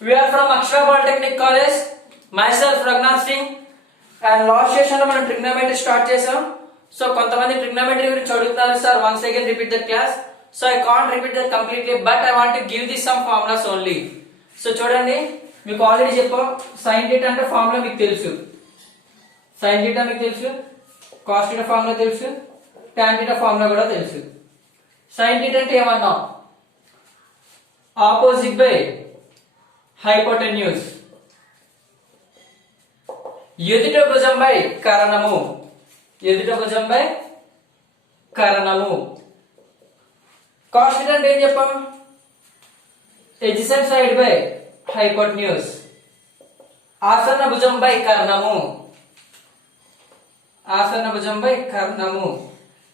We are from Akshara Polytechnic College. Myself Raghunath Singh. And last session లో మనం trigonometry start చేసాం. So కొంతమంది trigonometry గురించి అడుగుతారు sir, once again repeat the class. So I can't repeat that completely, but I want to give this some formulas only. So చూడండి, మీకు already చెప్పాం, sin theta అంటే ఫార్ములా మీకు తెలుసు. sin theta మీకు తెలుసు, cos theta ఫార్ములా తెలుసు, tan theta formula కూడా తెలుసు. sin theta అంటే ఏమన్నాం? ఆపోజిట్ బై హైపోటెన్యూస్, ఎదుట భుజంపై కరణము, ఎదుట భుజంపై కరణము. కాస్ట్ అంటే ఏం చెప్పాం? ఎడ్జసెంట్ సైడ్ బై హైపోటెన్యూస్, ఆసన్న భుజంపై కర్ణము, ఆసన్న భుజంపై కర్ణము.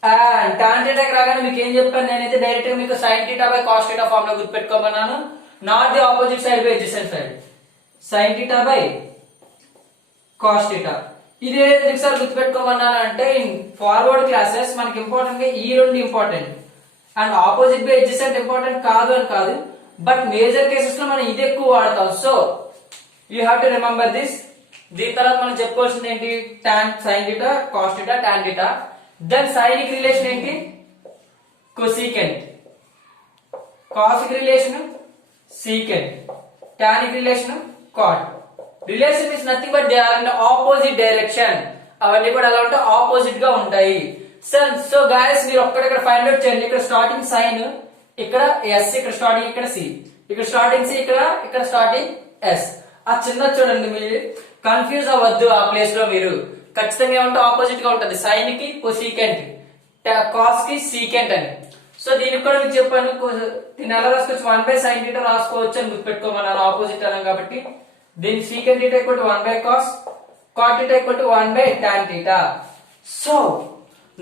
అండ్ టాన్ థీటాకి రాగానే మీకు ఏం చెప్పాను? నేనైతే డైరెక్ట్ గా మీకు sin theta by cos theta form లో గుర్తుపెట్టుకోమన్నాను. Not the opposite side by adjacent side. sin theta by cos theta. ఇది ఎందుకు సార్ గుర్తుపెట్టుకోమన్నాను అంటే, ఇన్ ఫార్వర్డ్ క్లాసెస్ మనకి ఇంపార్టెంట్ గా ఈ రెండు important, and opposite by adjacent important కాదు అని కాదు, బట్ మేజర్ కేసెస్ లో మనం ఇది ఎక్కువ వాడతాం. So you have to remember this. దీని తర్వాత మనం చెప్పుకోవాల్సింది ఏంటి? sin theta, cos theta, tan theta. Then సైనిక్ రిలేషన్ ఏంటి? కొసీకెంట్. కాసిక్ రిలేషన్ సీకెంట్. టానిక్ relation cot. Relation means nothing but they are in opposite direction. అవన్నీ కూడా ఎలా ఉంటాయి? ఆపోజిట్ గా ఉంటాయి. సో గాయస్, మీరు ఒక్కడక్కడ ఫైండ్ అవుట్ చేయండి. ఇక్కడ స్టార్టింగ్ సైన్, ఇక్కడ ఎస్, ఇక్కడ స్టార్టింగ్, ఇక్కడ సి, ఇక్కడ స్టార్టింగ్ సి, ఇక్కడ స్టార్టింగ్ ఎస్. ఆ చిన్న చూడండి, మీరు కన్ఫ్యూజ్ అవ్వద్దు. ఆ ప్లేస్ లో మీరు ఖచ్చితంగా ఏమంటే ఆపోజిట్ గా ఉంటుంది. సైన్ కి కొసీకెంట్, కాస్ కి సీకెంట్ అని. సో దీనికి కూడా మీకు చెప్పాను, దీన్ని ఎలా రాసుకోవచ్చు? 1 బై sin theta రాసుకోవచ్చు అని గుర్తుపెట్టుకోమన్నారు, ఆపోజిట్ అన్నాం కాబట్టి. దీని secant theta equal to 1 by cos, cot theta equal to 1 by tan theta. So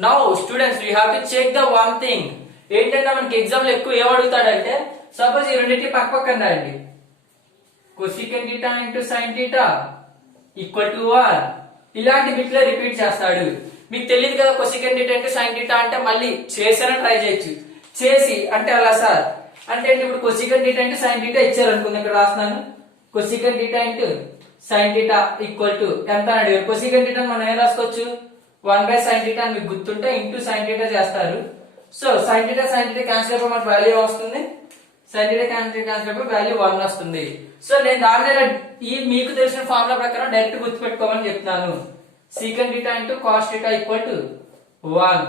now students, we have to check the one thing. ఏంటంటే మనకి ఎగ్జామ్ లో ఎక్కువ ఏం అడుగుతాడంటే, సపోజ్ ఈ రెండింటి పక్క పక్కన రాయండి. Cosecant theta into sin theta equal to 1. ఇలాంటి బిట్లో రిపీట్ చేస్తాడు. మీకు తెలియదు కదా cosecant theta into sin theta అంటే, మళ్ళీ చేసారని ట్రై చేయొచ్చు. చేసి అంటే అలా సార్ అంటే ఇప్పుడు cosecant theta into sin theta ఇచ్చారు అనుకుంది, ఇక్కడ రాస్తున్నాను. Cosecant theta into sin theta equal to ఎంత అని అడిగారు. కొసీకెంట్ theta మనం ఏం రాసుకోవచ్చు? 1 బై sin theta అని మీకు గుర్తుంటే ఇంటూ sin theta చేస్తారు. సో sin theta క్యాన్సిల్ అయిపోయి మనకు వాల్యూ వస్తుంది. sin theta క్యాన్సిల్ అయిపోయి వాల్యూ 1 వస్తుంది. సో నేను దాని ఈ మీకు తెలిసిన ఫార్ములా ప్రకారం డైరెక్ట్ గుర్తుపెట్టుకోమని చెప్తున్నాను. Secant theta into cos theta equal to 1,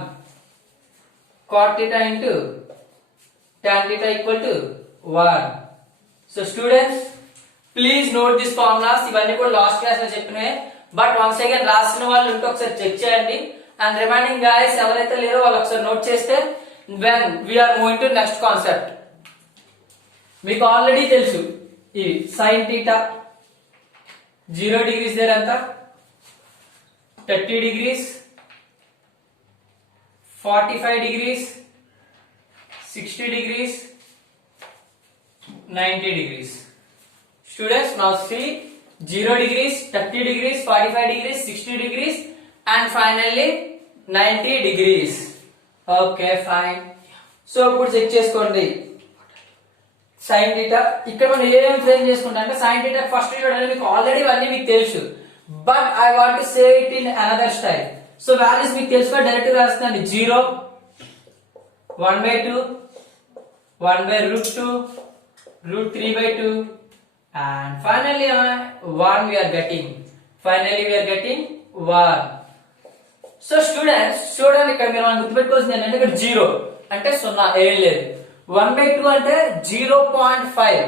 cot theta into tan theta equal to 1. So students, please note this formulas. ఇవన్నీ కూడా లాస్ట్ క్లాస్ లో చెప్పినవి, బట్ వన్స్ అగైన్ రాసిన వాళ్ళు ఉంటే ఒకసారి చెక్ చేయండి. అండ్ రిమైనింగ్ గాయస్ ఎవరైతే లేరో వాళ్ళు ఒకసారి నోట్ చేస్తే, when we're moving to next concept. మీకు ఆల్రెడీ తెలుసు, ఈ sin theta 0 degrees దగ్గర ఎంత? 30 degrees, 45 degrees, 60 degrees, 90 degrees. Students, now see 0 degrees, 30 degrees, 45 degrees, 60 degrees, and finally 90 degrees. Okay, fine. So ఇప్పుడు చెక్ చేసుకోండి. sin theta ఇక్కడ మనం ఏం ఫ్రేమ్ చేసుకుంటాం అంటే, sin theta ఫస్ట్ చూడండి, మీకు ఆల్రెడీ ఇవన్నీ మీకు తెలుసు, but I want to say it in another style. So values మీకు తెలుసు, డైరెక్ట్ గా రాస్తాను. 0, 1 by 2, 1 by √2, √3/2, and finally 1 we are getting. Finally we are getting 1. So students చూడండి, ఇక్కడ మీరు మనం గుర్తుపెట్టుకోవాల్సింది ఏంటంటే, ఇక్కడ 0 అంటే 0, ఏం లేదు. 1/2 అంటే 0.5,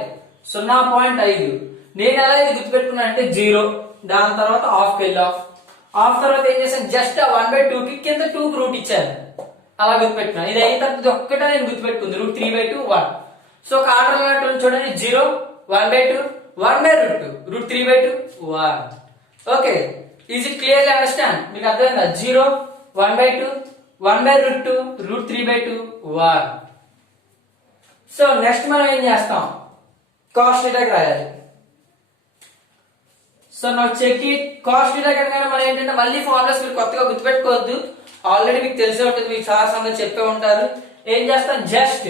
0.5. నేను ఎలా ఇది గుర్తుపెట్టుకున్నా అంటే, 0 దాని తర్వాత హాఫ్ వెళ్ళాం, హాఫ్ తర్వాత ఏం చేశాను, జస్ట్ 1/2 కి కింద 2 కి రూట్ ఇచ్చాను, అలా గుర్తుపెట్టుకున్నాను. ఇది అయిన తర్వాత ఒక్కటే నేను గుర్తుపెట్టుకుంది, √3/2, 1. సో ఒక ఆర్డర్ అన్నట్టు చూడండి, 0, 1/2, 1/√2, √3/2, 1. Okay, is it clearly understand? మీకు అర్థమైందా? 0, 1/2, 1/√2, √3/2, 1. సో నెక్స్ట్ మనం ఏం చేస్తాం? cos theta రాయాలి. సో నా చెక్ ఇట్. cos theta కనుక మనం ఏంటంటే, మళ్ళీ ఫార్ములాస్ మీరు కొత్తగా గుర్తుపెట్టుకోవద్దు, ఆల్రెడీ మీకు తెలిసే ఉంటుంది, మీకు చాలా సంగతి చెప్పే ఉంటారు. ఏం చేస్తాం? జస్ట్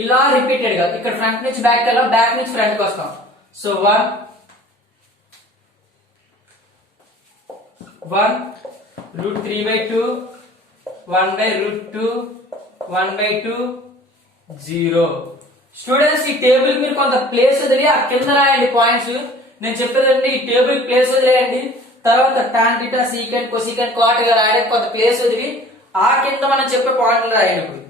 ఇలా రిపీటెడ్ గా ఇక్కడ ఫ్రంట్ నుంచి బ్యాక్ వెళ్ళాం, బ్యాక్ నుంచి ఫ్రంట్ కి వస్తాం. So 1 root 3 by 2 1 by root 2 1 by 2 0. Students ఈ టేబుల్ మీరు కొంత ప్లేస్ వదిలి ఆ కింద రాయండి పాయింట్స్. నేను చెప్పేదండి ఈ టేబుల్ ప్లేస్ వదిలేయండి, తర్వాత tan theta secant cosecant cot గా రాయడానికి కొంత ప్లేస్ వదిలి ఆ కింద మనం చెప్పే పాయింట్లు రాయండి ఇప్పుడు.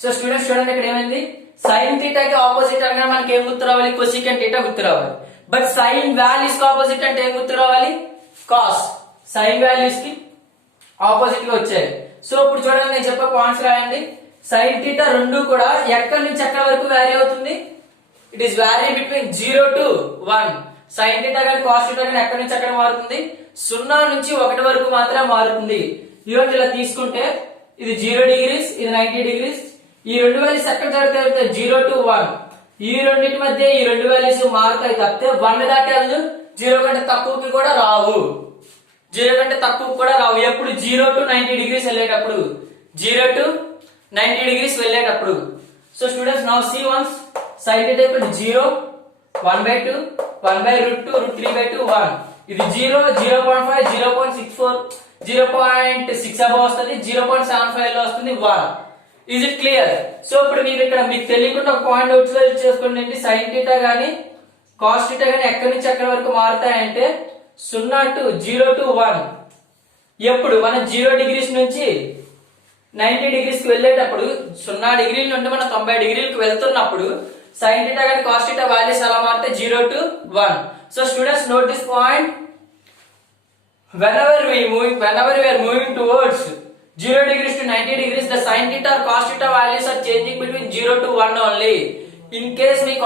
సో స్టూడెంట్స్ చూడండి ఇక్కడ ఏమైంది, సైన్ థీటాకి ఆపోజిట్ అనగా మనకి ఏం గుర్తు రావాలి, కొసీకెంట్ థీటా గుర్తు రావాలి. బట్ సైన్ వాల్యూస్ కి ఆపోజిట్ అంటే ఏం గుర్తు రావాలి, కాస్. సైన్ వాల్యూస్ కి ఆపోజిట్ గా వచ్చాయి. సో ఇప్పుడు చూడండి నేను చెప్పే పాయింట్స్ రాయండి. సైన్ థీటా రెండు కూడా ఎక్కడి నుంచి ఎక్కడి వరకు వ్యారీ అవుతుంది, it is vary between 0 to 1. Sine theta కానీ కాస్ థీటా కానీ ఎక్కడి నుంచి ఎక్కడ మారుతుంది, 0 నుంచి 1 వరకు మాత్రమే మారుతుంది. ఈరోజు ఇలా తీసుకుంటే ఇది 0 degrees, ఇది 90 degrees. ఈ రెండు వాల్యూస్ ఎక్కడ జరుగుతాయి, 0 to 1. ఈ రెండింటి మధ్య ఈ రెండు వాల్యూస్ మారుతాయి తప్పితే 1 దాటి వెళ్దు 0 కంటే తక్కువకి కూడా రావు. 0 కంటే తక్కువ కూడా రావు. ఎప్పుడు 0 to 90 degrees వెళ్ళేటప్పుడు, 0 to 90 degrees వెళ్ళేటప్పుడు. So students now see once sin θ equal to 0 1 by 2 1 by root 2 root 3 by 2 1. ఇది 0 0.5 0.64 0.6 అబౌవ్ వస్తుంది, 0.75 లో వస్తుంది 1. Is it clear? సో ఇప్పుడు మీరు ఇక్కడ మీకు తెలియకుండా ఒక పాయింట్ అవుట్ చేసుకోండి. sin θ గానీ cos θ గానీ ఎక్కడి నుంచి ఎక్కడి వరకు మారుతాయంటే 0 to 0 to 1. ఎప్పుడు మనం 0 degrees నుంచి 90 degrees కి వెళ్ళేటప్పుడు 0 డిగ్రీల నుండి మనం 90 డిగ్రీలకు వెళ్తున్నప్పుడు sin θ గానీ cos θ వాల్యూస్ ఎలా మారుతాయి, 0 to 1. So students note this point. whenever we are moving towards 0 degrees to 90 degrees, the sin θ or cos θ values are changing between 0 to 1 only. In case మీకు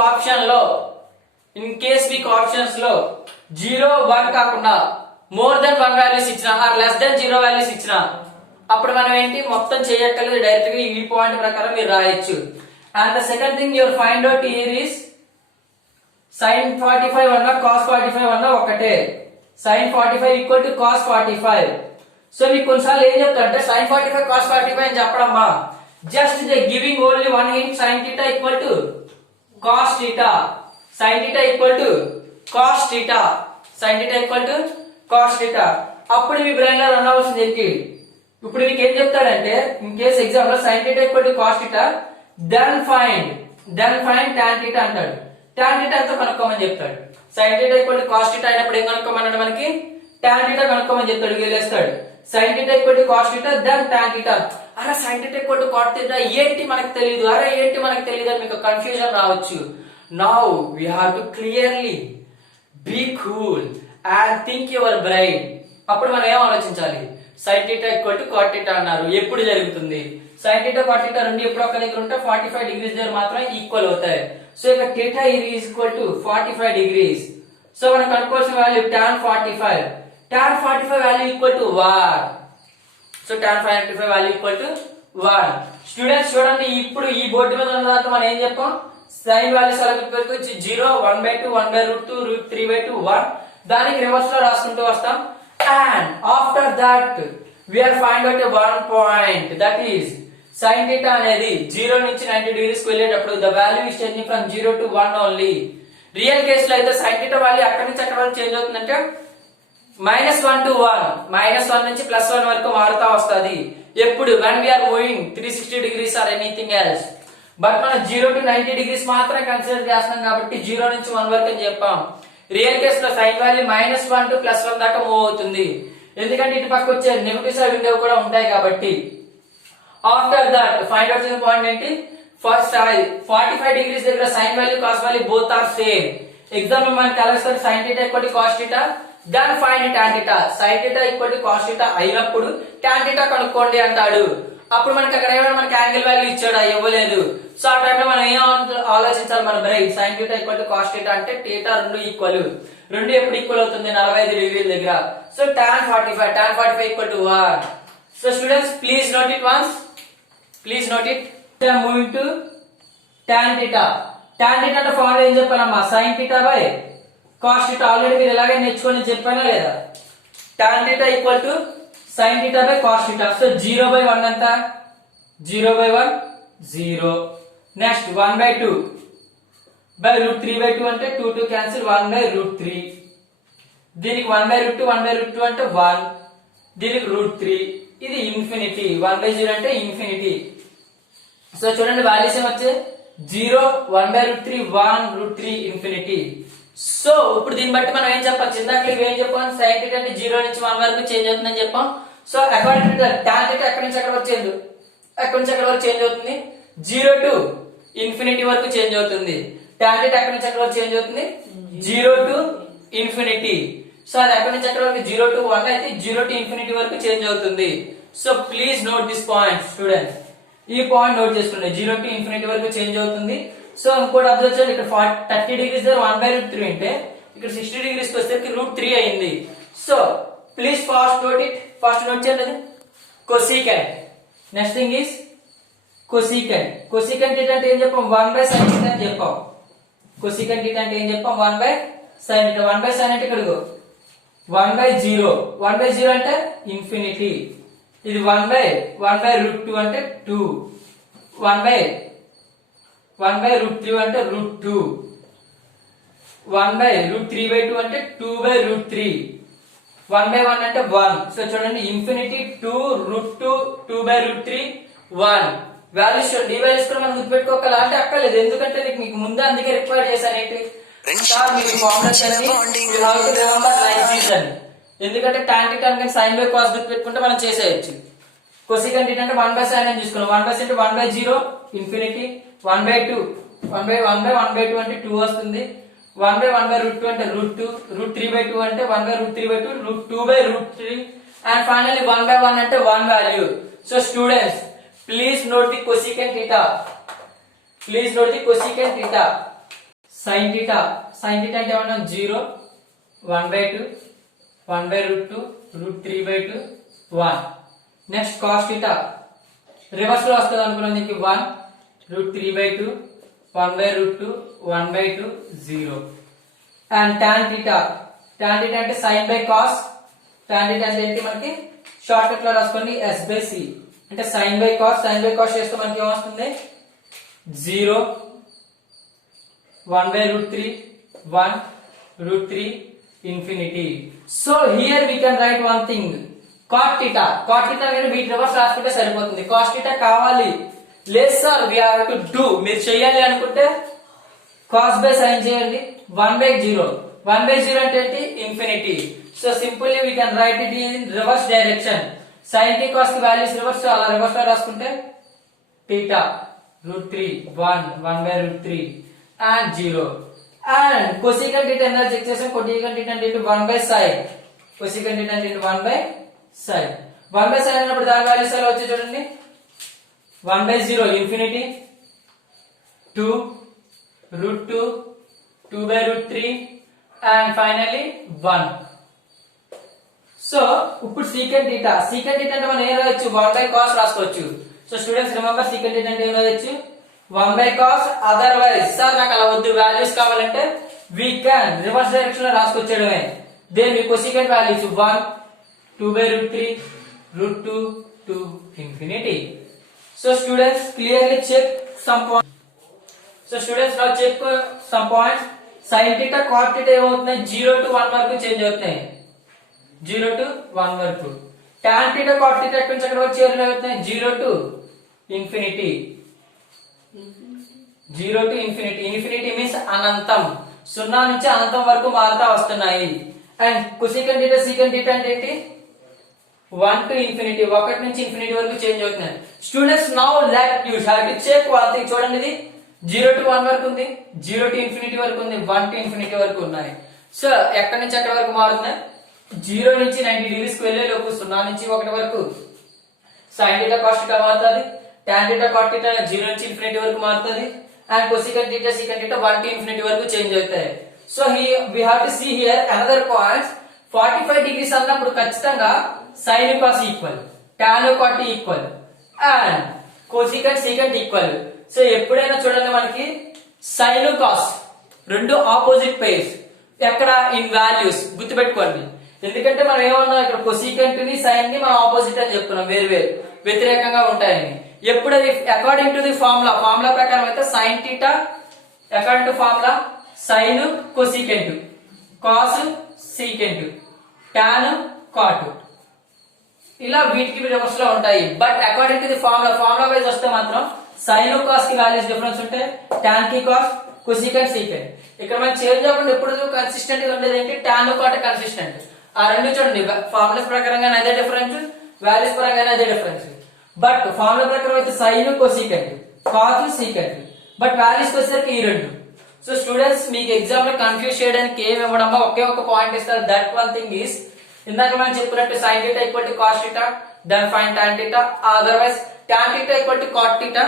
ఆప్షన్స్ లో 0 1 కాకుండా మోర్ దెన్ 1 వాల్యూస్ ఇచ్చినా are less than 0 values ఇచ్చినా అప్పుడు మనం ఏంటి మొత్తం చేయక్కర్లేదు, డైరెక్ట్ గా ఈ పాయింట్ ప్రకారం మీరు రాయొచ్చు. And the second thing your find out here is sin 45 అన్నా cos 45 అన్నా ఒకటే. sin 45 equal to cos 45. So మీకు కొన్నిసార్లు ఏం చెప్తారంటే sin 45 cos 45 అని చెప్పడమ్మా, just they giving only one hint, sin θ equal to cos θ, sin θ equal to cos θ, sin θ equal to cos θ. అప్పుడు మీ బ్రెయిన్ లో రన్ అవ్వాల్సింది ఏంటి, ఇప్పుడు మీకు ఏం చెప్తాడంటే ఇన్ కేస్ ఎగ్జామ్ లో sin θ equal to cos θ then find tan θ అంటాడు. tan θ ఎంతో కనుక్కోమని చెప్తాడు. sin θ ఈక్వల్ టు cos θ అయినప్పుడు ఏం కనుక్కోమన్నాడు, మనకి tan θ కనుక్కోమని చెప్తాడు, గెలేస్తాడు. sin θ equal to cos θ then tan θ. అరే sin θ ఈక్వల్ టు cos θ ఏంటి మనకు తెలియదు, అరే ఏంటి మనకు తెలియదు అని మీకు కన్ఫ్యూజన్ రావచ్చు. Now we have to clearly be cool and think your brain. అప్పుడు మనం ఏం ఆలోచించాలి, sin θ ఈక్వల్ టు cot θ అన్నారు, ఎప్పుడు జరుగుతుంది, sin θ cot θ రెండు ఎప్పుడు ఒక దగ్గర ఉంటే 45 degrees దగ్గర మాత్రమే ఈక్వల్ అవుతాయి. సో ఇక θ is equal to 45 degrees. So మనం కనుక్కోవాల్సిన value tan 45. tan 45 value equal to 1. So tan 45 value equal to 1. Students చూడండి, ఇప్పుడు ఈ బోర్డు మీద ఉన్న దాంతో మనం ఏం చెప్పాం, sin వాల్యూస్ అలా గుర్తుపెట్టుకోవచ్చు, 0 1 by 2 1 by root 2 root 3 by 2 1. దానికి రివర్స్ లో రాసుకుంటూ వస్తాం. And after that we are find out a one point, that is sin θ అనేది 0 నుంచి 90 degrees కి వెళ్ళేటప్పుడు the value is changing from 0 to 1 only. Real case లో అయితే sin θ వాల్యూ అక్కడి నుంచి అక్కడ వరకు చేంజ్ అవుతుందంటే -1 to 1, -1 నుంచి +1 వరకు మారుతా వస్తుంది. ఎప్పుడు when we are moving 360 degrees or anything else. But మనం 0 to 90 degrees మాత్రమే కన్సిడర్ చేస్తున్నాం కాబట్టి 0 నుంచి 1 వరకు అని చెప్పాం. రియల్ కేస్ లో sin వాల్యూ -1 to +1 దాకా మూవ్ అవుతుంది, ఎందుకంటే ఇటు పక్క వచ్చే నెగటివ్ సైడ్ ఉండేవి కూడా ఉంటాయి కాబట్టి. ఆఫ్టర్ దట్ ఫైండ్ అవుట్ చేసిన పాయింట్ ఏంటి, ఫస్ట్ 45 degrees దగ్గర sin value cos value both are same. Exam లో మనకి తెలుస్తుంది sin θ equal to cos θ, then find tan θ. sin θ equal to cos θ అయినప్పుడు tan θ కనుక్కోండి అంటాడు. అప్పుడు మనకి అక్కడ ఏమైనా మనకి యాంగిల్ వాల్యూ ఇచ్చాడా, ఇవ్వలేదు. సో ఆ టైంలో మనం ఏం ఆలోచించాలి, మన brain sin θ equal to cos θ అంటే θ రెండు ఈక్వల్, రెండు ఎప్పుడు ఈక్వల్ అవుతుంది, 45 డిగ్రీల దగ్గర. So tan 45 equal to 1. So students please note it once, please note it. Moving to tan θ. tan θ అంటే ఫార్ములా ఏం చెప్పానమ్మా, sin θ బై cos θ. ఆల్రెడీ మీరు ఎలాగైనా నేర్చుకొని చెప్పానా లేదా, tan θ equal to sin θ by cos θ. So 0 by 1 ఎంత, 0 by 1 0. Next 1 by 2 by root 3/2 అంటే 2 క్యాన్సిల్ 1/√3. దీనికి 1/√2 1/√2 అంటే 1, దీనికి √3, ఇది ఇన్ఫినిటీ. 1/0 అంటే ఇన్ఫినిటీ. సో చూడండి వాల్యూస్ ఏమొచ్చాయి 0, 1/√3, 1, √3, ఇన్ఫినిటీ. సో ఇప్పుడు దీన్ని బట్టి మనం ఏం చెప్పాలి, ఇందాక ఏం చెప్పాం, sin θ అంటే 0 నుంచి 1 వరకు చేంజ్ అవుతుందని చెప్పాం. సో అకార్డింగ్ టు tan θ ఎక్కడి నుంచి ఎక్కడి వరకు చేంజ్, ఎక్కడి నుంచి ఎక్కడి వరకు చేంజ్ అవుతుంది, 0 to ఇన్ఫినిటీ వరకు చేంజ్ అవుతుంది. tan θ ఎక్కడి నుంచి ఎక్కడి వరకు చేంజ్ అవుతుంది, 0 to ఇన్ఫినిటీ. సో అది ఎక్కడి నుంచి ఎక్కడి వరకు 0 to 1 అయితే 0 to ఇన్ఫినిటీ వరకు చేంజ్ అవుతుంది. So please note this point students, ఈ పాయింట్ నోట్ చేసుకోండి, 0 to ఇన్ఫినిటీ వరకు చేంజ్ అవుతుంది. సో ఇంకోటి అబ్జర్వ్ చేయండి, ఇక్కడ 30 degrees దగ్గర 1/√3 అంటే ఇక్కడ 60 degrees కి వచ్చేసరికి √3 అయింది. So please fast note it, fast note చేయండి అది cosecant. Next thing is cosecant. Cosecant అంటే ఏం చెప్పాం, 1/sin θ అని చెప్పాం. కొసీకెంట్ అంటే ఏం చెప్పాం, 1/sin θ. 1/sin అంటే ఇక్కడ 1/0, 1/0 అంటే ఇన్ఫినిటీ. ఇది 1/√2 అంటే 2, 1/√3 అంటే √2, 1/√3/2 అంటే 2/√3, 1/1 అంటే 1. సో చూడండి ఇన్ఫినిటీ 2, √2, 2/√3, 1. వాల్యూస్ చూడండి, ఈ వాల్యూస్ కూడా మనం గుర్తుపెట్టుకోగల అంటే అక్కర్లేదు, ఎందుకంటే మీకు ముందే అందుకే రిక్వైర్ చేశాను ఏంటి సార్ మీకు ఫార్ములాస్ అన్ని ఎందుకంటే tan θ కానీ sin బై cos గుర్తుపెట్టుకుంటే మనం చేసేయచ్చు. కొసీకెంట్ అంటే 1/sin అని చూసుకున్నాం. 1/sin అంటే 1/0 ఇన్ఫినిటీ, 1/2 1/1/2 అంటే 2 వస్తుంది, 1/1/√2 అంటే √2, √3/2 అంటే 1/√3/2, √2/√3, అండ్ ఫైనల్లీ 1/1 అంటే 1 value. So students please note the cosecant θ, please note the cosecant θ. sin θ అంటే ఏమన్నా 0, 1/2, 1/√2, √3/2, 1. నెక్స్ట్ cos θ రివర్స్ లో వస్తుంది అనుకున్నాం, దీనికి 1, √3/2, 1/√2, 1/2, 0. అండ్ tan θ అంటే sin బై cos. tan θ అంటే ఏంటి మనకి షార్ట్ కట్ లో రాసుకోండి S/C అంటే sin by cos. sin by cos చేస్తే మనకి ఏమొస్తుంది 0, 1/√3, 1, √3, infinity. So here we can write one thing, cot θ. cot θ అనేది వీటి రివర్స్ రాసుకుంటే సరిపోతుంది. cos θ కావాలి లేదు sir, we have to do, మీరు చేయాలి అనుకుంటే cos బై sin చేయండి. 1/0, 1/0 అంటే ఏంటి infinity. So simply we can write it in reverse direction. sin కి cos కి వాల్యూస్ రివర్స్, అలా రివర్స్ లో రాసుకుంటే θ √3, 1, 1/√3 and 0. and cosecant θ అనేది చెక్ చేసాం. cosecant θ అంటే 1/sin, cosecant θ అంటే 1/sin. 1/sin అన్నప్పుడు దాని వాల్యూస్ ఎలా వచ్చాయి చూడండి, 1/0 ఇన్ఫినిటీ, 2, √2, 2/√3 and finally 1. సో ఇప్పుడు secant θ అంటే మనం ఏం రాయొచ్చు, 1/cos రాసుకోవచ్చు. సో స్టూడెంట్స్ రిమెంబర్ secant θ అంటే ఏం రాయొచ్చు, 1/cos. అదర్వైజ్ సార్ నాకు అలా వద్దు, వాల్యూస్ కావాలంటే we can రివర్స్ డైరెక్షన్ లో రాసుకొచ్చేయడమే. Then me cosecant values 1, 2/√3, √2 to infinity. So students clearly check some points. So students now check some points. sin θ cot θ ఏమవుతున్నాయి, 0 to 1 వరకు change అవుతున్నాయి, 0 to 1 వరకు. tan θ cot θ ఎక్కడి నుంచి ఎక్కడి వరకు చేంజ్ అవుతున్నాయి, 0 to infinity, 0 to infinity. Infinity means అనంతం, 0 నుంచి అనంతం వరకు మారుతా వస్తున్నాయి. అండ్ cosecant θ secant θ అంటే ఏంటి, 1 to infinity, 1 నుంచి ఇన్ఫినిటీ వరకు చేంజ్ అవుతున్నాయి. Students now let you have to check one thing. చూడండి ఇది 0 to 1 వరకు ఉంది, 0 to infinity వరకు ఉంది, 1 to infinity వరకు ఉన్నాయి. సో ఎక్కడి నుంచి ఎక్కడి వరకు మారుతున్నాయి, 0 నుంచి 90 degrees కి వెళ్ళే లోపు 0 నుంచి 1 వరకు sin θ cos θ మారుతుంది, tan θ cot θ 0 నుంచి ఇన్ఫినిటీ వరకు మారుతుంది, and cosecant θ secant θ 1 to infinity వరకు చేంజ్ అవుతాయి. So we have to see here another points. 45 degrees అన్నప్పుడు ఖచ్చితంగా sin cos equal, tan cot equal and cosecant secant equal. So ఎప్పుడైనా చూడండి మనకి sin cos రెండు ఆపోజిట్ పెయిర్స్, ఎక్కడ ఇన్ వాల్యూస్ గుర్తుపెట్టుకోండి. ఎందుకంటే మనం ఏమన్నా ఇక్కడ cosecant ని sin ని మనం ఆపోజిట్ అని చెప్తున్నాం, వేరు వేరు వ్యతిరేకంగా ఉంటాయని. ఎప్పుడు అది అకార్డింగ్ టు ది ఫార్ములా ప్రకారం అయితే sin θ according to formula sine cosecant, cos secant, tan cot, ఇలా వీటికి రివర్స్ లో ఉంటాయి. But according to the formula wise వస్తే మాత్రం సైన్ కాస్ కి వాల్యూస్ డిఫరెన్స్ ఉంటాయి, టాన్ కి కాస్, కొసీకెంట్ సీకెంట్. ఇక్కడ మనం చేంజ్ అవ్వకుండా ఎప్పుడు కన్సిస్టెంట్ గా ఉండేది ఏంటి, టాన్ కాట్ కన్సిస్టెంట్. ఆ రెండు చూడండి ఫార్ములాస్ ప్రకారంగా అదే డిఫరెన్స్, వాల్యూస్ పరంగా అదే డిఫరెన్స్. బట్ ఫార్ములా ప్రకారం అయితే sine cosecant, cos secant, but values వచ్చేసరికి ఈ రెండు. సో స్టూడెంట్స్ మీకు ఎగ్జామ్ లో కన్ఫ్యూజ్ చేయడానికి ఏమి ఇవ్వడమో ఒకే ఒక పాయింట్ ఇస్తారు. దట్ వన్ థింగ్ ఈస్ ఇందాక మనం చెప్పినట్టు sin θ equal to cos θ, then find tan θ, otherwise tan θ equal to cot θ,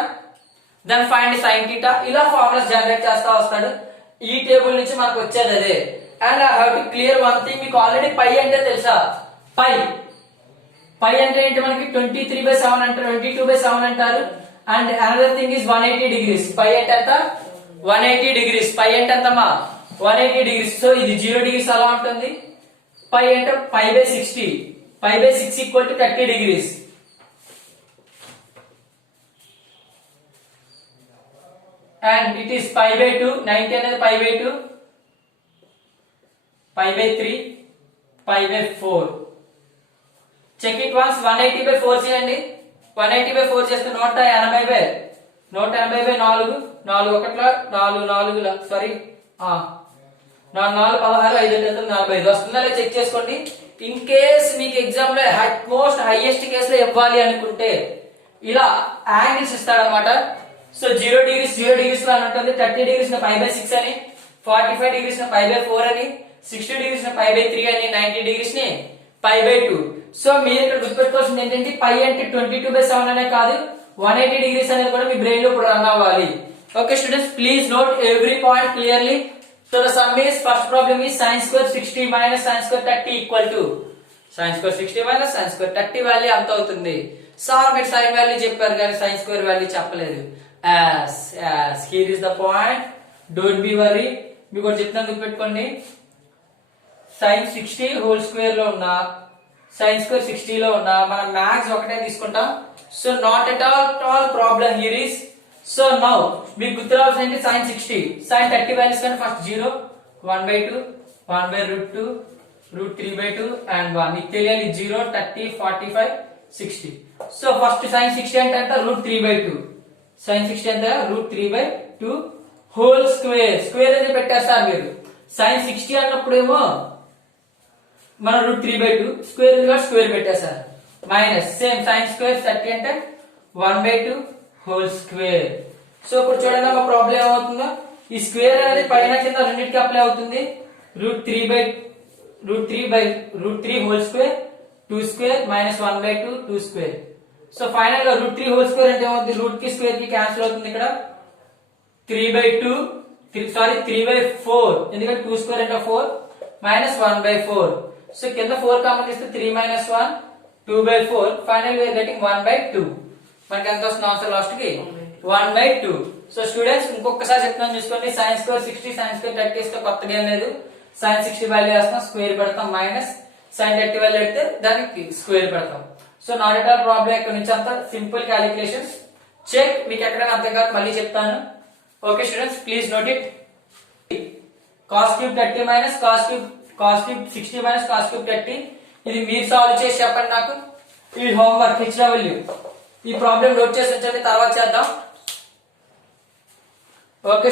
then find sin θ. ఇలా ఫార్ములాస్ జనరేట్ చేస్తా వస్తాడు. ఈ టేబుల్ నుంచి మనకు వచ్చేది అదే. And I have to clear one thing, మీకు ఆల్రెడీ పై అంటే తెలుసా, పై అంటే ఏంటి, మనకి 23/7 అంటారు, 22/7 అంటారు. And another thing is 180 degrees. పై అంటే ఎంత, 180 degrees. పై అంటే ఎంతమ్మా, 180 degrees. సో ఇది 0 degrees అలా ఉంటుంది. పై అంటే π/60, π/6 equal to 30 degrees. And it is π/2, 90 అనేది π/2, π/3, π/4. Check it once. 180/4 చేయండి. 180/4 చేస్తే 180/4, 4 సారీ 4 16 5 45 వస్తుందా లేదా చెక్ చేసుకోండి. ఇన్ కేస్ మీకు ఎగ్జామ్ లో మోస్ట్ హైయెస్ట్ కేసు లో ఇవ్వాలి అనుకుంటే ఇలా యాంగిల్స్ ఇస్తాడనమాట. సో 0 degrees లో అని ఉంటుంది, 30 degrees π/6 అని, 45 degrees π/4 అని, 60 degrees π/3 అని, 90 degrees ని π/2. సో మీరు ఇక్కడ గుర్తుపెట్టుకోవాల్సింది ఏంటంటే పై అంటే 22/7 అనే కాదు, 180 degrees అనేది కూడా మీ బ్రెయిన్ లో ఇప్పుడు రన్ అవ్వాలి. Okay students, please note every point clearly. So the sum is, first problem is sin square 60 minus sin square 30 equal to sin square 60 minus sin square 30 value ఎంత అవుతుంది. సార్ మీరు sin value చెప్పారు కానీ sin square value చెప్పలేదు. as here is the point, don't be worry. మీకు ఒకటి చెప్తాను గుర్తుపెట్టుకోండి, sin 60 హోల్ స్క్వేర్ లో ఉన్న sin square 60 లో ఉన్న మనం మ్యాక్స్ ఒకటే తీసుకుంటాం. So not at all problem here is. So now మీకు గుర్తు రావాల్సింది sin 60, sin 30 వాల్యూస్ కానీ ఫస్ట్ 0, 1/2, 1/√2, √3/2 అండ్ 1. మీకు తెలియాలి 0, 30, 45, 60. సో ఫస్ట్ sin 60 అంటే ఎంత, √3/2. sin 60 అంటే √3/2 హోల్ స్క్వేర్. స్క్వేర్ అనేది పెట్టేస్తారు మీరు. sin 60 అన్నప్పుడు ఏమో మన √3/2, స్క్వేర్ స్క్వేర్ పెట్టేస్తారు. మైనస్ సేమ్ sin square 30 అంటే 1/2 హోల్ స్క్వేర్. సో ఇప్పుడు చూడండి ఒక ప్రాబ్లం ఏమవుతుందో, ఈ స్క్వేర్ అనేది పైన కింద రెండింటికి అప్లై అవుతుంది. √3 whole square, 2 square minus 1/2 2 square. So final గా √3 హోల్ స్క్వేర్ అంటే ఏమవుతుంది, రూట్ కి స్క్వేర్ కి క్యాన్సిల్ అవుతుంది. ఇక్కడ 3/4, ఎందుకంటే 2 స్క్వేర్ అంటే 4 మైనస్ 1/4. సో కింద 4 కామన్ తీస్తే 3 - 1 2/4. Final we are getting 1/2. మనకి ఎంత వస్తుంది ఆన్సర్ లాస్ట్ కి 1/2. సో స్టూడెంట్స్ ఇంకొకసారి చెప్తాను చూసుకోండి, sin square 60 sin square 30 ఇస్తే కొత్తగా ఏం లేదు. sin 60 వాల్యూ వేస్తాం, స్క్వేర్ పెడతాం, మైనస్ sin 30 వాల్యూ పెడితే దానికి స్క్వేర్ పెడతాం. So not at all problem. ఇక్కడ నుంచి అంతా సింపుల్ క్యాలిక్యులేషన్స్. చెక్, మీకు ఎక్కడైనా అర్థం కాదు మళ్ళీ చెప్తాను. Okay students, please note it. cos cube 30 minus cos cube 60 minus cos cube 30. ఇది మీరు సాల్వ్ చేసి చెప్పండి నాకు. ఈ హోంవర్క్ HW ఈ ప్రాబ్లం నోట్ చేసి ఉంచండి, తర్వాత చేద్దాం. ఓకే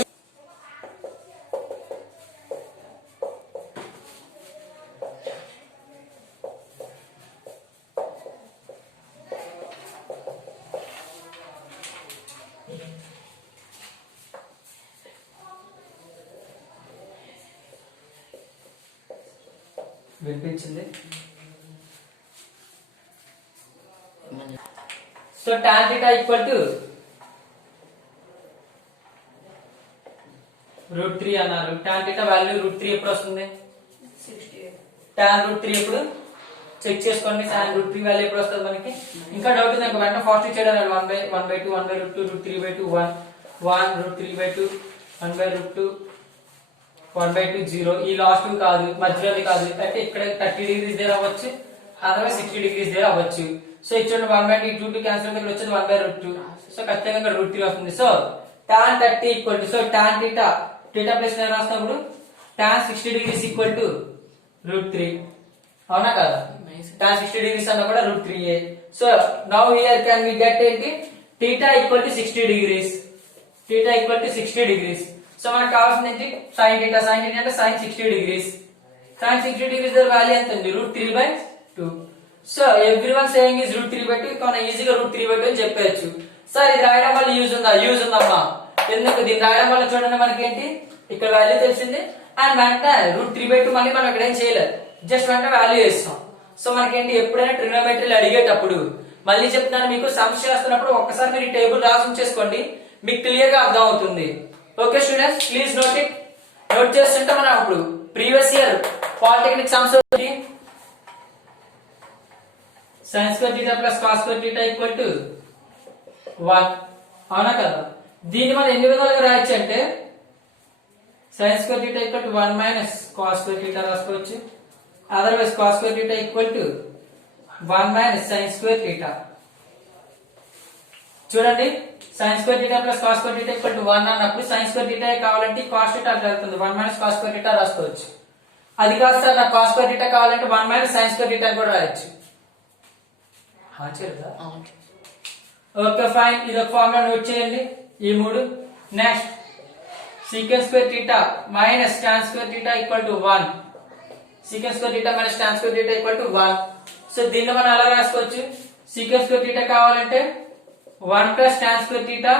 వినిపించింది. సో tan θ ఈక్వల్ టు √3 అన్నారు. tan θ వాల్యూ √3 ఎప్పుడు వస్తుంది, 68. tan √3 ఎప్పుడు చెక్ చేసుకోండి. tan √3 వాల్యూ ఎప్పుడు వస్తుంది మనకి. ఇంకా డౌట్ ఉంది, వెంటనే ఫాస్ట్ చేయడం 1/2 1/2 √3/2 1 √3/2 1/2 1/2 0. ఈ లాస్ట్ కాదు, మధ్యలోది కాదు, అంటే ఇక్కడ 30 degrees దగ్గర అవ్వచ్చు, అదర్వైజ్ 60 degrees దగ్గర అవ్వచ్చు. సో ఇచ్చిన 1/2 2 క్యాన్సిల్ ఇక్కడ వచ్చేది 1/√2. సో ఖచ్చితంగా ఇక్కడ √3 వస్తుంది. So tan 30 equal to, so tan theta plus నేను రాసినప్పుడు tan 60 degrees ఈక్వల్ టు √3, అవునా కదా? tan 60 degrees అన్న కూడా √3a. So now here can we get ఏంటి, theta equal to 60 degrees, theta equal to 60 degrees. So మనకు కావాల్సింది ఏంటి, sin theta అంటే sin 60 degrees. sin 60 degrees the value ఎంత ఉంది, √3/2. సో ఎవ్రీవన్ సేయింగ్ ఇస్ √3/2, మనం ఈజీగా √3/2 అని చెప్పవచ్చు. సార్ ఇది రాయడం వల్ల యూజ్ ఉందా, యూజ్ ఉందమ్మా. ఎందుకు, దీన్ని రాయడం వల్ల చూడండి మనకి ఏంటి, ఇక్కడ వాల్యూ తెలిసింది అండ్ వెంటనే √3/2 మళ్ళీ మనం ఇక్కడ ఏం చేయలేదు, జస్ట్ వెంటనే వాల్యూ వేస్తాం. సో మనకేంటి, ఎప్పుడైనా ట్రిగ్నోమెట్రీలు అడిగేటప్పుడు మళ్ళీ చెప్తున్నాను మీకు, సమ్స్ చేస్తున్నప్పుడు ఒక్కసారి మీరు ఈ టేబుల్ రాసి ఉంచేసుకోండి, మీకు క్లియర్ గా అర్థం అవుతుంది. Okay students, please note it. Note చేస్తుంటే మనం అప్పుడు previous year polytechnic sums sin square theta plus cos square theta equal to 1, అవునా కదా? దీన్ని మనం ఎన్ని విధాలుగా రాయొచ్చు అంటే sin square theta equal to 1 minus cos square theta రాసుకోవచ్చు. Otherwise cos square theta equal to 1 minus sin square theta. చూడండి, sin square theta plus cos square theta equal to 1 అన్నప్పుడు sin square theta కావాలంటే cos theta అట్లా అవుతుంది, 1 minus cos square theta రాసుకోవచ్చు. అది కాదు sir నాకు cos square theta కావాలంటే 1 మైనస్ sin square theta కూడా రాయొచ్చు. ఓకే ఫైన్, ఇది ఒక ఫార్ములా నోట్ చేయండి ఈ మూడు. Next secant square theta minus tan square theta equal to 1, secant square theta minus tan square theta equal to 1. So దీన్ని మనం ఎలా రాసుకోవచ్చు, secant square theta కావాలంటే 1 plus tan square theta,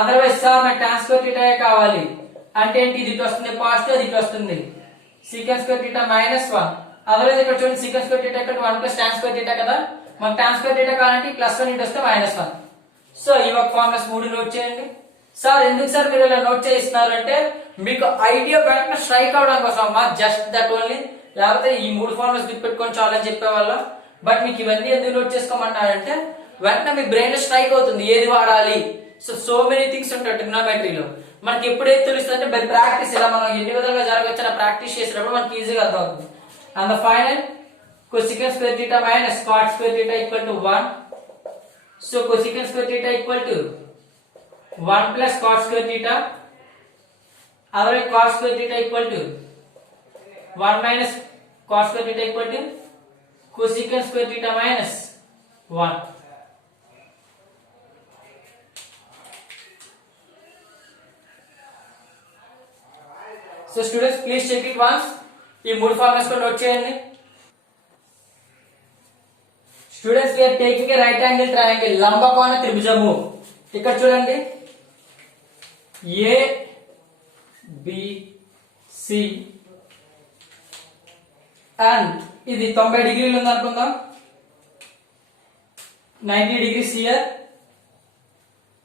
otherwise sir నాకు tan square theta కావాలి అంటే ఏంటి, ఇది వస్తుంది పాజిటివ్, అది వస్తుంది secant square theta minus 1. Otherwise ఇక్కడ చూడండి secant square theta ఇక్కడ 1 ప్లస్ tan square theta కదా, మనకు tan square theta కావాలంటే ప్లస్ 1 ఇటు వస్తే మైనస్ 1. సో ఈ ఒక ఫార్ములాస్ మూడు నోట్ చేయండి. సార్ ఎందుకు సార్ మీరు ఇలా నోట్ చేయిస్తున్నారు అంటే మీకు ఐడియా వెంటనే స్ట్రైక్ అవడం కోసం అమ్మా, జస్ట్ దట్ ఓన్లీ. లేకపోతే ఈ మూడు ఫార్ములాస్ గుర్తుపెట్టుకొని చాలని చెప్పేవాళ్ళం. బట్ మీకు ఇవన్నీ ఎందుకు నోట్ చేసుకోమన్నారంటే వెంటనే మీ బ్రెయిన్ లో స్ట్రైక్ అవుతుంది ఏది వాడాలి. సో మెనీ థింగ్స్ ఉంటాయి ట్రిగ్నోమెట్రీలో, మనకి ఎప్పుడైతే తెలుస్తుంది అంటే బై ప్రాక్టీస్, ఇలా మనం ఎన్ని విధాలుగా జరగవచ్చు ప్రాక్టీస్ చేసినప్పుడు మనకి ఈజీగా అర్థం అవుతుంది. And the final cosecant square theta minus cot square theta equal to 1. So cosecant square theta equal to 1 plus cot square theta. Otherwise cot square theta equal to 1 minus cot square theta equal to cosecant square theta minus 1. So students, please check it once. ఈ మూడు formulas కూడా note చేయండి. Students we are taking a right angle triangle, లంబకోణ త్రిభుజము. ఇక్కడ చూడండి A B C and ఇది 90 డిగ్రీలు ఉంది అనుకుందాం, 90 degrees హియర్.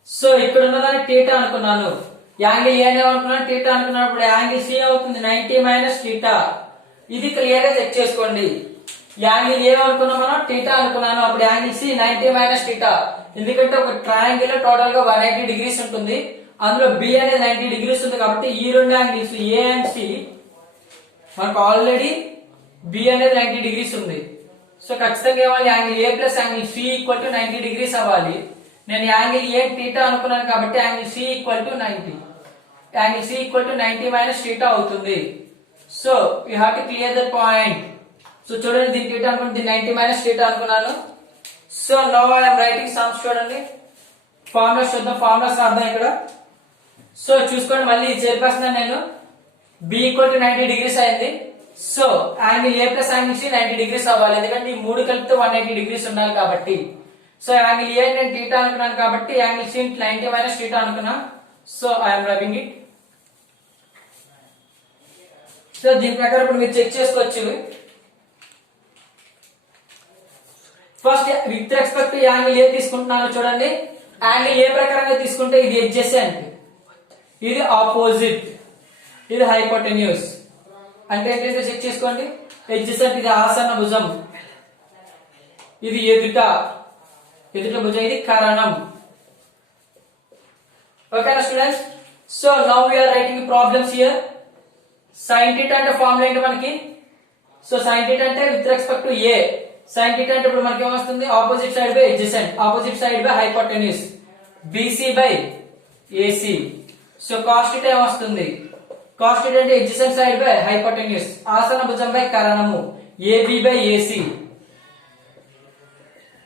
సో ఇక్కడ ఉన్నదాన్ని థీటా అనుకున్నాను, యాంగిల్ ఏ అనుకున్నాను థీటా అనుకున్నాను, ఇప్పుడు యాంగిల్ సి అవుతుంది 90 మైనస్ థీటా. ఇది క్లియర్ గా చెక్ చేసుకోండి. యాంగిల్ ఏ అనుకున్నాం మనం, థీటా అనుకున్నాను, అప్పుడు యాంగిల్ సి 90 మైనస్ థీటా. ఎందుకంటే ఒక ట్రయాంగిల్ లో టోటల్ గా 180 degrees ఉంటుంది, అందులో బి అనేది 90 degrees ఉంది కాబట్టి ఈ రెండు యాంగిల్స్ ఏ అండ్ సి మనకు ఆల్రెడీ బి అనేది 90 degrees ఉంది. సో ఖచ్చితంగా ఏమవాలి, angle A plus angle C equal to 90 degrees అవ్వాలి. నేను యాంగిల్ ఏ థీటా అనుకున్నాను కాబట్టి angle C equal to 90, angle C equal to 90 minus theta అవుతుంది. So you have to clear that point. So చూడండి దీని థీటా అనుకున్నాను, దీన్ని 90 మైనస్ థీటా అనుకున్నాను. So now I am writing sums. చూడండి ఫార్ములాస్ చూద్దాం, ఫార్ములాస్ రాద్దాం ఇక్కడ. సో చూసుకోండి మళ్ళీ చేర్పేస్తున్నాను నేను, బి ఈక్వల్ టు 90 degrees అయింది. So angle A plus angle C 90 degrees అవ్వాలి, ఎందుకంటే ఈ మూడు కలిపితే 180 degrees ఉండాలి కాబట్టి. సో యాంగిల్ ఏ నేను థీటా అనుకున్నాను కాబట్టి యాంగిల్ సి 90 మైనస్ థీటా అనుకున్నా. So I'm rubbing it. So దీని ప్రకారం ఇప్పుడు మీరు చెక్ చేసుకోవచ్చు. First with respect angle A తీసుకుంటున్నాను చూడండి, యాంగిల్ ఏ ప్రకారంగా తీసుకుంటే ఇది ఎడ్జెసెంట్, ఇది ఆపోజిట్, ఇది హైపోటెన్యూస్. అంటే ఏంటంటే చెక్ చేసుకోండి, ఎడ్జెసెంట్ ఇది ఆసన్న భుజం, ఇది ఎదుట భుజం, ఇది కరణం. ఓకేనా students? So now we are writing problems here. Sine theta అంటే ఫార్ములా ఏంటి మనకి? సో సైన్ థీటా అంటే with respect to A, sine theta అంటే ఇప్పుడు మనకి ఏమొస్తుంది, opposite side by adjacent, opposite side by hypotenuse, BC by AC. So cos theta ఏమొస్తుంది? Cos theta అంటే ఎడ్జసెంట్ సైడ్ బై హైపోటెన్యూస్, ఆసన భుజం బై కరణము, AB by AC.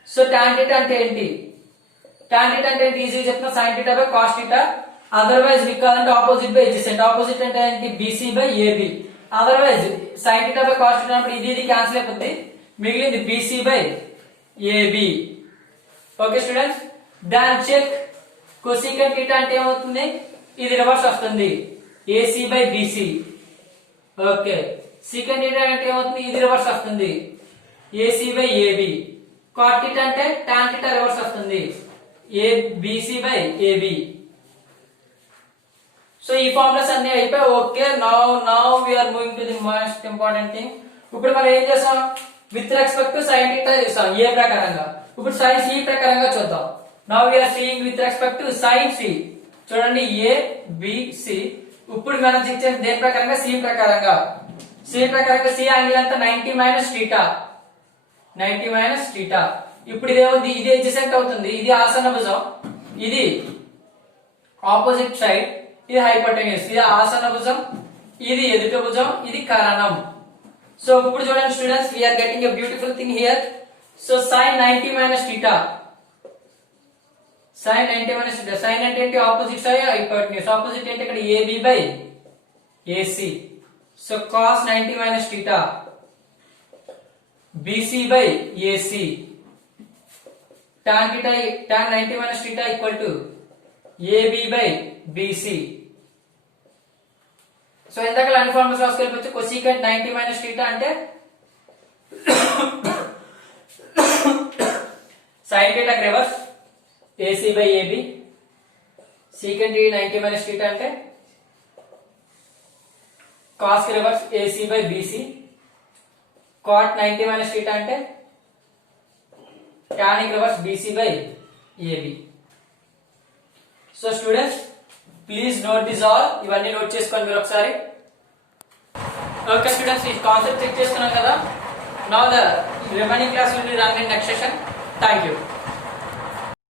So tan theta అంటే ఏంటి? టాన్ థీటా అంటే ఈజీ చెప్తున్నా, sign theta by cos theta. Otherwise మీకు కావాలంటే ఆపోజిట్ బై ఎడ్జసెంట్. ఆపోజిట్ అంటే ఏంటి? BC by AB. Otherwise sine theta by cos theta అన్నప్పుడు ఇది క్యాన్సిల్ అయిపోతుంది, మిగిలింది BC by AB. Okay students, దాని చెక్ కొసీకెంట్ థీటా అంటే ఏమవుతుంది? ఇది రివర్స్ వస్తుంది, AC by BC. Okay, secant theta అంటే ఏమవుతుంది? ఇది రివర్స్ వస్తుంది, AC by AB. Cot theta అంటే టాన్ థీటా రివర్స్ వస్తుంది, A BC by AB. So ఈ ఫార్ములాస్ అన్ని అయిపోయి. Okay, now we are moving to the most important thing. ఇప్పుడు మనం ఏం చేసాం? With respect to sine theta చేసాం ఏ ప్రకారంగా. ఇప్పుడు సైన్ సి ప్రకారంగా చూద్దాం. Now we are seeing with respect to sine C. చూడండి, ఏ బి సి. ఇప్పుడు మనం ఇచ్చేది దేని ప్రకారంగా? సి ప్రకారంగా. సి ప్రకారంగా సి యాంగిల్ అంతా 90 మైనస్ థీటా, 90 మైనస్ థీటా. ఇప్పుడు ఇదేముంది? ఇది ఎడ్జసెంట్ అవుతుంది, ఇది ఆసన భుజం, ఇది ఆపోజిట్ సైడ్, ఇది హైపోటెన్యూస్, ఇది ఆసన భుజం, ఇది ఎదుటి భుజం, ఇది కరణం. సో ఇప్పుడు చూడండి students, we are getting a beautiful thing here. So sine 90 minus theta, sine 90 minus theta. Sine అంటే ఏంటి? Opposite side hypotenuse. ఆపోజిట్ అంటే ఇక్కడ AB by AC. So cos 90 minus theta, BC by AC. Tan theta, tan 90 minus theta equal to AB by BC. So ఇందాక అన్ని formulas రాసుకెళ్ళిపోవచ్చు. Cosecant 90 minus theta అంటే sine theta reverse, AC by AB. Secant 90 minus theta అంటే cos reverse, AC by BC. Cot 90 minus theta అంటే tan reverse, BC by AB. So students, please note this all. ఇవన్నీ నోట్ చేసుకోండి మీరు ఒకసారి. Okay students, ఈ concept check చేసుకున్నాం కదా. Now the remaining class will be run in next session. Thank you.